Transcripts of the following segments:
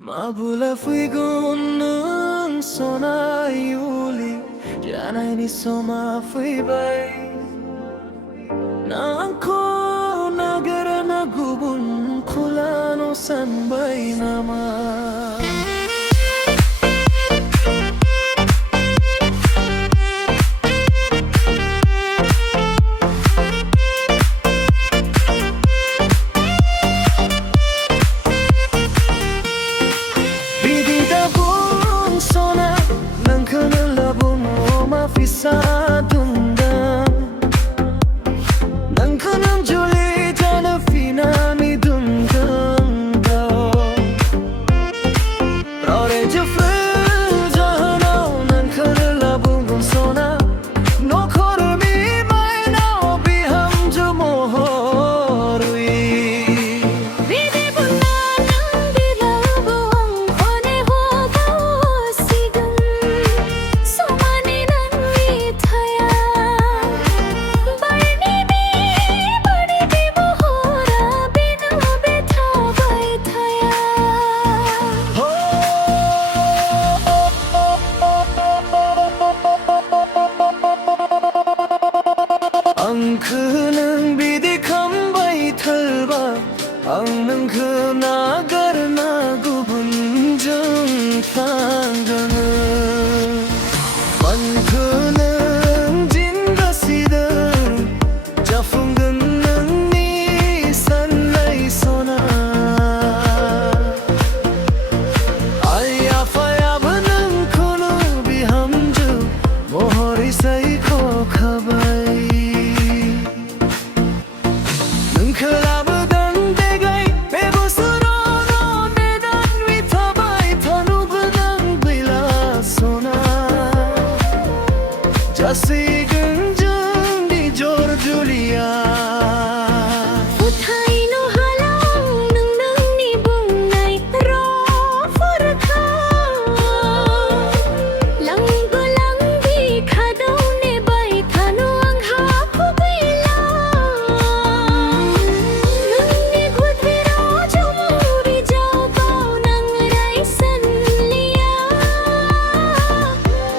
Mabula fui gunung sona yuli janai ni soma fui bay nangko nagara nagubun kulano san bay nama Fisa dundam nang kanam juli jana fina mi dundam do rore jafel jahana nang kana labung sona no khor mi mai na bi ham jo mohorui Vidi bunna nang di labuang one ho gao sidum somani Angkhnang bidi khambai thalba angnang khna garna gubun jung tanggang Angkhnang jinga sida jafungan nang ni sanlai sona Aya faya banang kono bihamju mohori sai ko khabai Jasi genjang di jor Julia Uthai no halang nang nang ni bung nai ro for kha lang gulang di khadau ne bai thanu ang ha khu bila nang ni khut vi ro jum ri jao pao nang rai san liya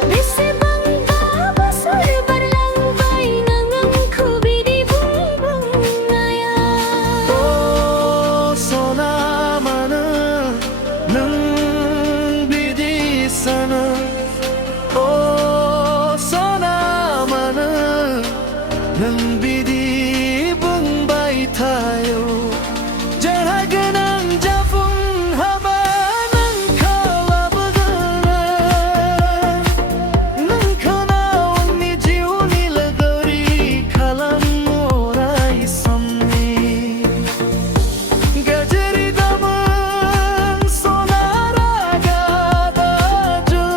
bise bang ba basur bar lang bai nang ang khu bi di bung bung aya Oh sona mana nang bidi sana Oh sona mana nang bidi bung bai thayo Jara ganang jafung haba nang kalabagana Nang kanawang ni jiu ni lagari kalam orai samni Gajari damang sonaraga daju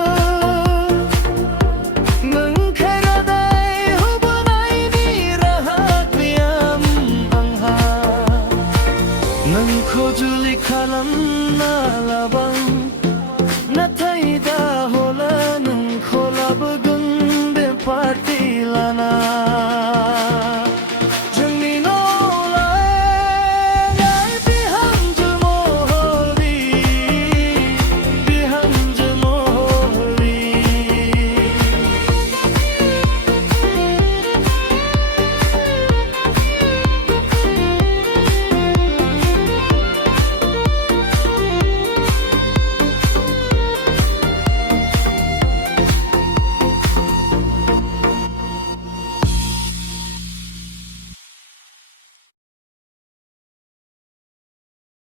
Nang khagadai hubanai ni rahat biam angha Nang khojuli kalam na labang Nathai da hola nang kholab gun be parti lana